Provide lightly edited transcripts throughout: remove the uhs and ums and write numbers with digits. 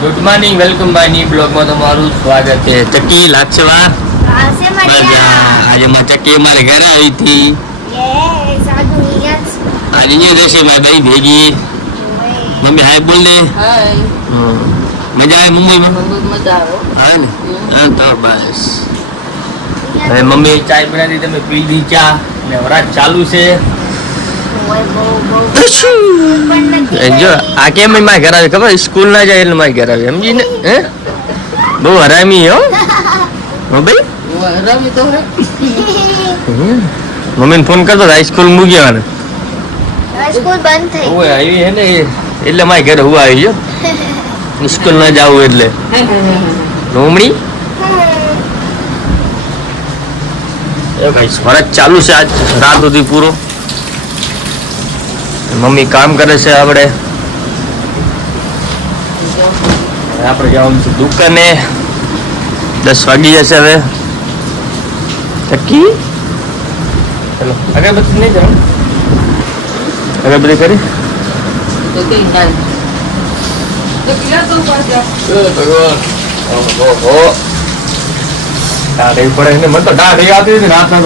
Good morning, welcome bye ની બ્લોગમાં તમારું સ્વાગત છે. ચકી લાક્ષવા આજે માં ચકી અમારે ઘરે આવી હતી. આજે અહીંયા જશે ભાઈ ભેગી. મમ્મી હાય બોલ ને. મજા આવે મુંબઈમાં? મજા આવે ને? હા તો બસ હવે મમ્મી ચાય બનાવી તમે પી લી ચા ને વરાત ચાલુ છે. જો આ કેમ મારે ઘર આવે ખબર? સ્કૂલ ના જાય એટલે મારે ઘર આવે, સમજી ને? હે બહુ હરામી હો ભાઈ. મમ્મીને ફોન કરતો સ્કૂલ મૂકી આવવાનું. સ્કૂલ બંધ થઈ ઓય આવી હે ને એટલે મારે ઘરે હું આવી જો સ્કૂલ ના જાવું એટલે રોમણી એ ભાઈ ફરજ ચાલુ છે આજ રાત સુધી પૂરો. મમ્મી કામ કરે છે. આપણે જવાનું છે દુકાને. 10 વાગી જશે હવે. ચકી ચલો અગરબત્તી નહીં જાવ. અગરબત્તી કરી દાઢી પડે ને મને તો દાઢી આવતી હતી રાત ના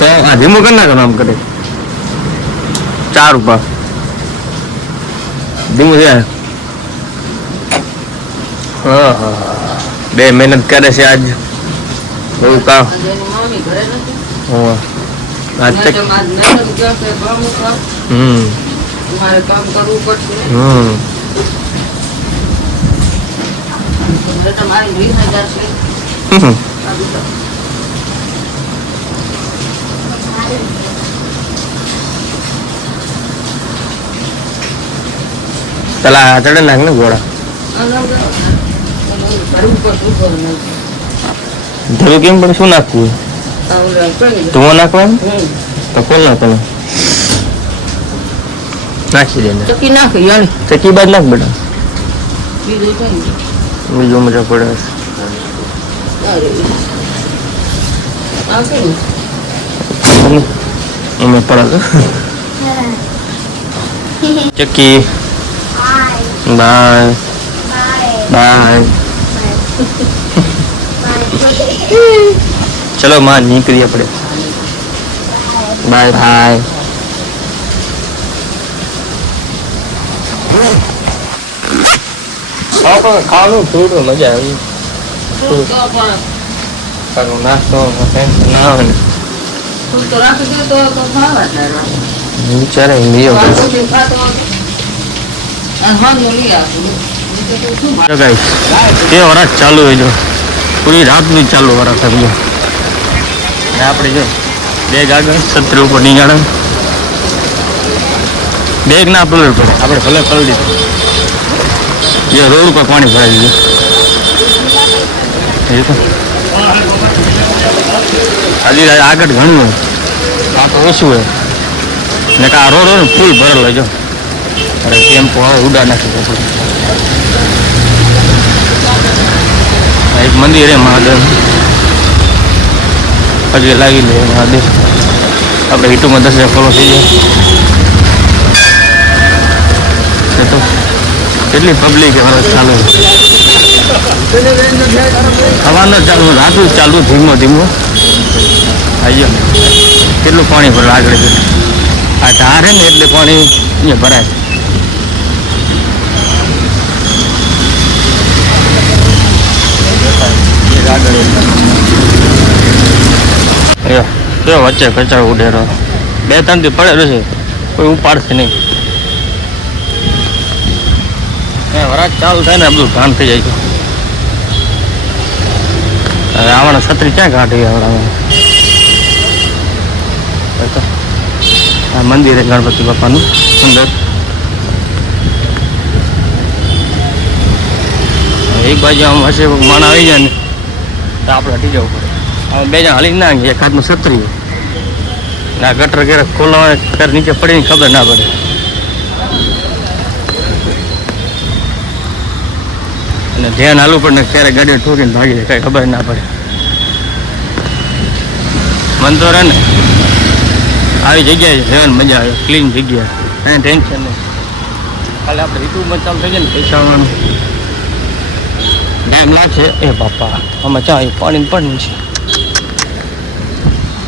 તો ધીમો કરી નાખો આમ કરે 4 ઉપર ધીમું છે. હા હા 2 મહેનત કરે છે આજ બહુ કામ. મારે કામ કરવું પડશે. તમારી 20,000 છે. પેલા ચડે નાખ ને ઘોડા ધરું કેમ પણ શું નાખવું? ધુઓ નાખવાનું તો કોલ નાખ તમે નાખી દે. ચકી નાખ ચકી બાદ નાખ બેટા. બીજું મજા પડે અમે પડે ચકી. Bye bye. ચલો માં નીકળીએ આપણે. Bye bye. ખાવાનું થોડું મજા આવી. નાસ્તો ના આવે ને વિચારે વરસ ચાલુ હોય જો પૂરી રાત નું ચાલુ વરસ સમજો. આપણે જો બેગ આગળ છત્રી ઉપર નીકળે બેગ ના પલટ પડે આપણે ભલે પલટી દીધું. જે રોડ ઉપર પાણી ભરાઈ ગયું હજી આગળ ઘણું હોય આ તો ઓછું હોય ને કે આ રોડ ફૂલ ભરેલો હોય જો. અરે ટેમ્પો હવે ઉડા નાખી દે. એક મંદિર હે મહાદેવ હજી લાગી લે મહાદેવ. આપણે હિટુમાં 10 ફોલો થઈ જાય તો કેટલી પબ્લિક ચાલુ સવારનો ચાલુ રાતું ચાલુ ધીમો ધીમો આજો કેટલું પાણી ભરે આગળ છે. આ ધાર હે ને એટલે પાણી અહીંયા ભરાય. આગળ વચ્ચે કચરો ઉડેરો 2-3 દી પડેલો છે કોઈ ઉપાડશે નહીં. વરાજ ચાલુ થાય ને બધું કામ થઈ જાય છે. હવે આવવાના છત્રી ક્યાં કાઢી આવડાવે? આ મંદિર છે ગણપતિ બાપાનું સુંદર. એક બાજુ આમ હશે માણ આવી જાય ને તો આપણે હટી જવું પડે. હવે 2 જણ હલી ના એક હાથનું છત્રી ના ગટર ક્યારેક ખોલવા ક્યારે નીચે પડીને ખબર ના પડે. અને ધ્યાન હાલવું પડે ક્યારે ગાડી ઠોકીને ભાગી જાય કઈ ખબર ના પડે. મન તો રહે ને આવી જગ્યાએ રહેવાની મજા આવે. ક્લીન જગ્યા કાંઈ ટેન્શન નહીં. ખાલી આપણે યુટ્યુબમાં ચાલુ થઈ જાય ને પૈસા આવવાનું ડેમ લાગશે એ બાપા આમાં ચા પાણી પણ છે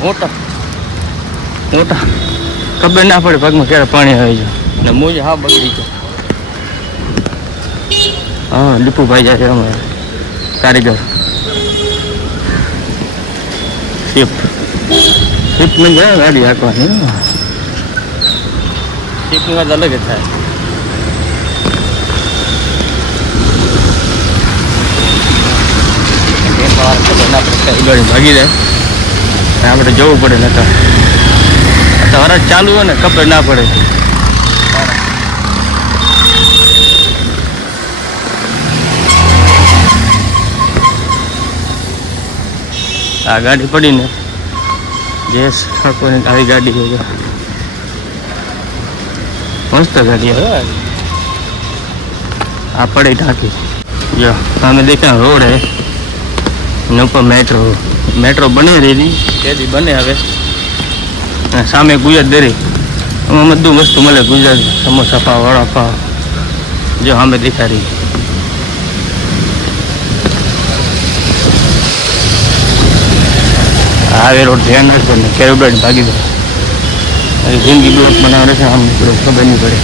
મોટા મોટા ખબર ના પડે પગમાં ક્યારે પાણી આવી જાય ને મોજ હા બગડી છે હા દીપુભાઈ જાય છે અમારે કારીગર શિફ્ટ में જાય ગાડી હાંકવાની શિફ્ટની વાત અલગ જ થાય ગાડી ભાગી જાય આપણે જવું પડે ને તો વરસ ચાલુ હોય ને ખબર ના પડે આ ગાડી પડીને ગેસ કોની આવી ગાડી છે મસ્ત ગાડી હવે આ પડી ઢાંકી જો સામે દેખા રોડ હે ને ઉપર મેટ્રો બની રહી તેથી બને હવે સામે ગુજરાત ડેરી એમાં બધું વસ્તુ મળે ગુજરાતી સમોસા પાવ વડાપાવ જો સામે દેખા રહી હાઈવે રોડ ધ્યાન રાખજો ને કેરોબેટ ભાગી દો જિંદગી બ્લોક બનાવે છે આમ ખબર નહીં પડે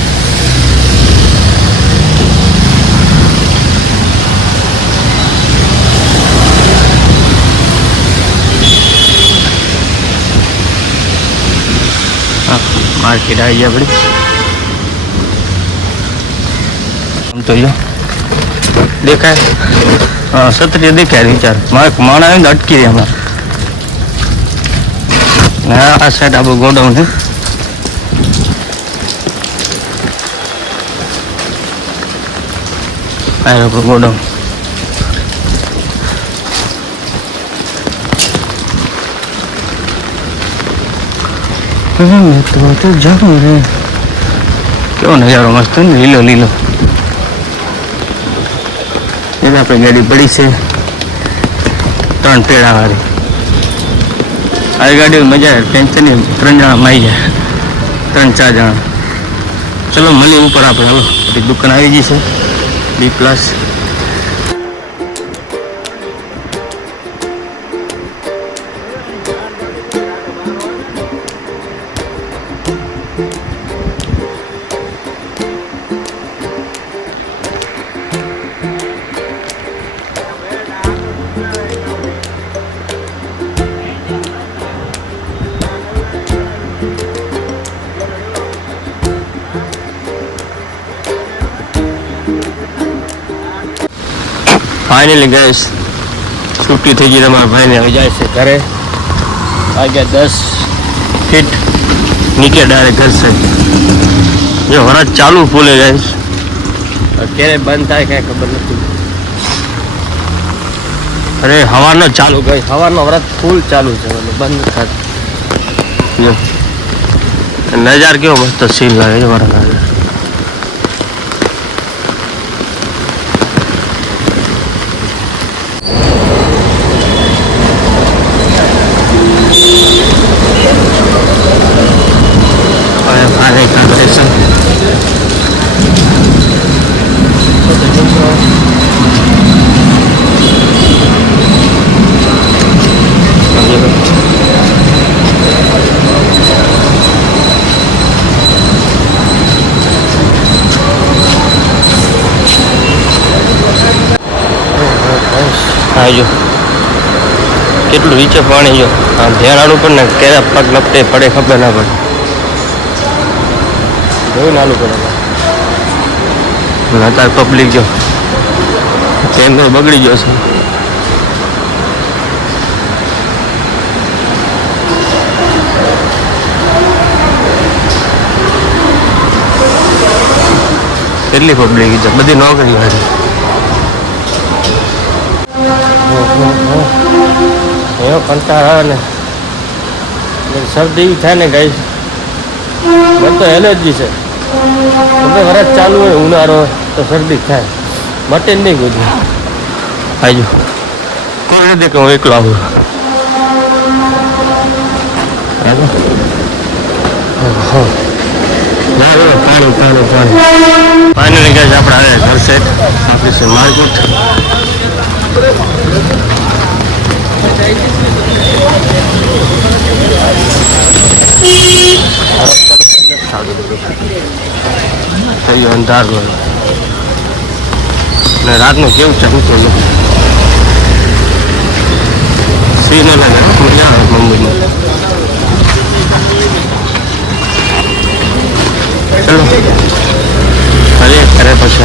मार्केट आई है बड़ी हम तो यो देखा है हाँ सत्य देखा है विचार माणा है अटकी रही हमारा आ साइड आप गोडाउन है गोडाउन तो जाऊँ रे क्यों नजारो मस्त है लीलो लीलो ये अपनी गाड़ी बड़ी से 3 पेड़ा वाली आ गाड़ी में मजा है टेंशन नहीं 3 जना माई जाए 3-4 जना चलो मली ऊपर आप चलो दुकान आई जी से B+ फाइनली गैस छुट्टी थी गई हमारे भाई ने આવી જાય છે ઘરે आ गया 10 फीट नीचे डायरेक्ट घर से ये वरस चालू फूले गैस क्યારે બંધ થાય કઈ ખબર નથી અરે હવાનો ચાલુ ગઈ હવાનો વરસ ફૂલ ચાલુ છે બંધ થાય નજાર કેવો મસ્ત સીન લાગે છે મારા જો કેટલું નીચે પાણી જો આમ ધ્યાન આડું પણ ને ક્યારે પગ લપટે પડે ખબર ના પડે જોયું નાલું પડે અત્યારે પબ્લિક જો કેમેરો બગડી ગયો છે કેટલી પબ્લિક છે બધી નોકરી વાળી એવો કંટાળો આવે ને શરદી થાય ને ગાઈસ મને તો એલર્જી છે તમે વરસ ચાલુ હોય ઉનાળો તો શરદી થાય મટે નહીં ગયું આવજો કોઈ નથી કે હું એકલો આવું પાણી પાણી પાણી ફાઇનલી ગાઈસ આપણે આવે ઘર સાઈડ આપણી છે માર્કેટ અંધાર ને રાતનું કેવું છે શું કહ્યું સિગ્નલ મજા આવે મુંબઈમાં. ચલો અરે કરે પછી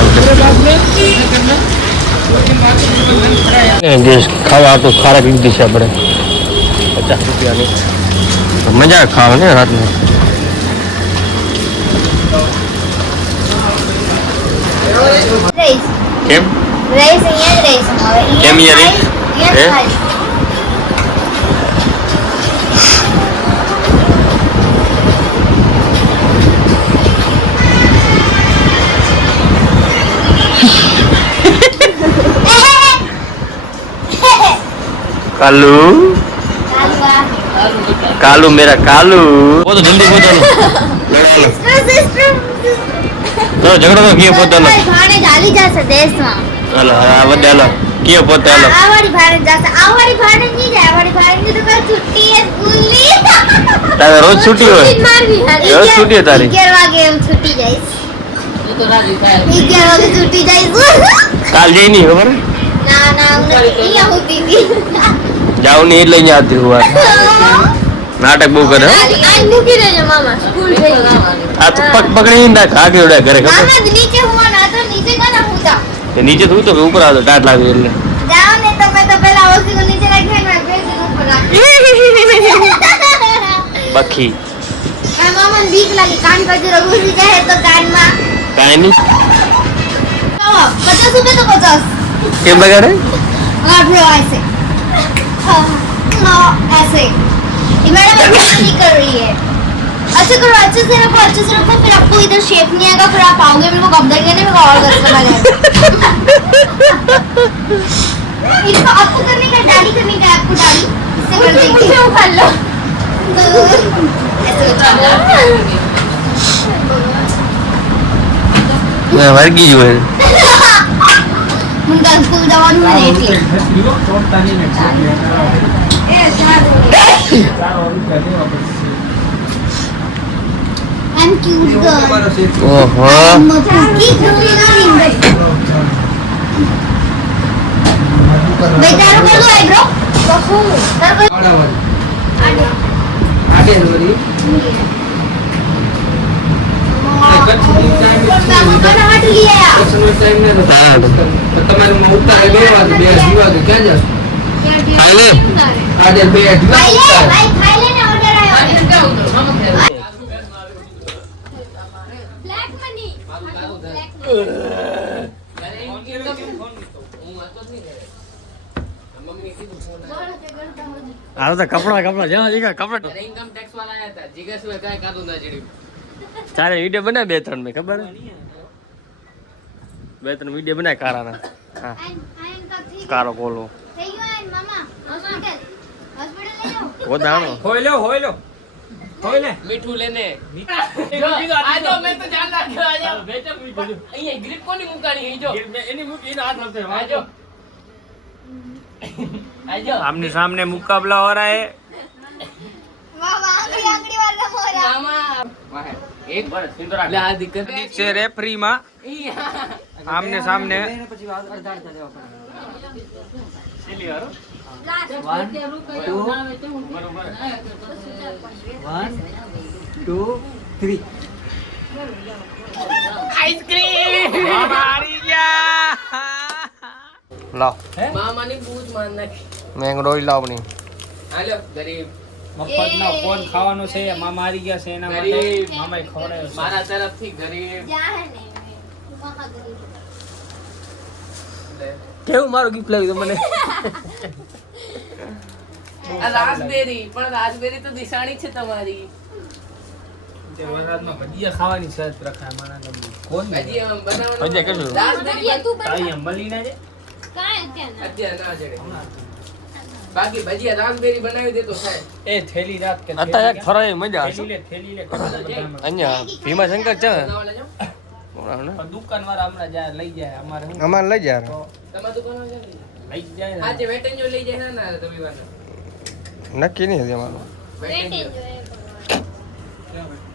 આપણે દેશ ખાવા આપણું ખારા કીધી છે આપણે 50 રૂપિયાની મજા આવે ખાવા ને રાતનું. રાઈસ કેમ રાઈસ અહીંયા જ રાઈસ હવે કેમ અહીંયા રહીશ? कालू कालू मेरा कालू वो तो जल्दी बोल तो झगड़ो तो किए पोतानो ભાણે ચાલી જશે દેશમાં હાલો આ બધે હાલો કિએ પોતે હાલો આવાડી ભાણે જશે આવાડી ભાણે નહીં જાય આવાડી ભાણે તો કઈ છૂટી હે સ્કૂલની તારે રોજ છૂટી હોય રોજ છૂટી હોય તારી 11 વાગે એમ છૂટી જઈશ એ તો રાજી થાય 11 વાગે છૂટી જઈશ કાલ જઈ નહીં ખબર ના ના હું અહીંયા હોતી હતી જાઉં નહીં એટલે અહીંયા આતી હુઆ નાટક બહુ કરે આજ મૂકી દેજો મામા સ્કૂલ જઈ આ તો પગ પકડી ના ખાગે ઉડા ઘરે ખબર મામા નીચે હુવા ના તો નીચે કાના હુતા તે નીચે તો તો ઉપર આવતો ટાટ લાગે એટલે જાઓ ને તમે તો પેલા ઓસી કો નીચે રાખે ને બેડ ઉપર રાખે બખી મામા બીક લાગે કાન કજરો ઘૂસી જાય તો કાનમાં કાઈ નહીં 50 રૂપિયા તો 50 કેમ બગાડે आप लोग ऐसे ऐसे ये मैडम ऐसे नहीं कर रही है अच्छे करो अच्छे से रखो फिर आपको इधर शेप नहीं आएगा फिर आप आओगे मेरे को कब देंगे ना मेरे को और करना पड़ेगा इसको आपको करने का डाली करने का आपको डाली इससे कर देंगे कर लो ऐसे मैं वर्गी जो है मुंडा स्कूल जवान में એટલે I'm cute girl. ઓહો I'm a cookie girl. બેટા રો બોલો આઈ બ્રો બહુ આડે વળી હાટ લીયા કચ્છનો ટાઈમ ને તો તમારે માં ઉતારે 2 વાગે 2 વાગે ક્યાં જશો ખાઈ લે આડે 2 ભાઈ લે ભાઈ ખાઈ લે ને ઓર્ડર આવ્યો બ્લેક મની આ તો કપડા જ્યાં જીગા કપડા ઇન્કમ ટેક્સ વાળા આયા હતા જીગા સિવાય કાંઈ કાઢું ના ચડ્યું ચારે વિડિયો બનાય 2-3 મેં ખબર 2-3 વિડિયો બનાય કારાના હા કારો કોલો થઈ ગયો આન મામા હોસ્પિટલ લઈ જાઓ ગોદાણો હોય લો મીઠું લેને આજો મેં તો જાન રાખ્યો આજો અહીંયા ગ્રીપ કોની મુકાણી હઈ જો એની મુકી એના હાથ લગતે આજો આજો आमने सामने मुकाबला हो रहा है મામા આંગળી વાળા મોરા મામા એક બસ સિંદરા લે આ દિક્કત से रेफरी माँ आमने सामने સિલી હારો લાવ મામાની બૂજ માર નાખી મેંગડો લાવણી હાલો ગરીબ મફતનો ફોન ખાવાનો છે મામા આવી ગયા છે એના માટે ગરીબ મામાએ ખવડાવ્યો છે. મારા તરફથી ગરીબ જા હે ને મહા ગરીબ કેવું મારું ગિફ્ટ લાગ્યું મને આ રાસબેરી પણ રાસબેરી તો દિશાણી છે તમારી તે વરસાદમાં ભજીયા ખાવાની શરત રખાય મારા નંબર કોણ હજી આમ બનાવવાનું ભજીયા કેટલું? રાસબેરી તું અહીંયા મળી ના છે કાય કેમ અત્યારે ના જડે બાકી ભજીયા રાસબેરી બનાવી દે તો થાય એ થેલી રાત કે અત્યારે એક ફરાય મજા થેલી આવશે લે બધામાં. અહીંયા ભીમાશંકર છે બનાવવા જાઓ પણ દુકાન વાળા હમણાં જાય લઈ જાય અમારે શું? અમારે લઈ જાય તો તમારી દુકાન લઈ જાય ને આજે વેટેન જો લઈ જાય ને રવિવારે નક્કી નહીં હજી અમારું વેટેન જો વેટેજ જોઈએ.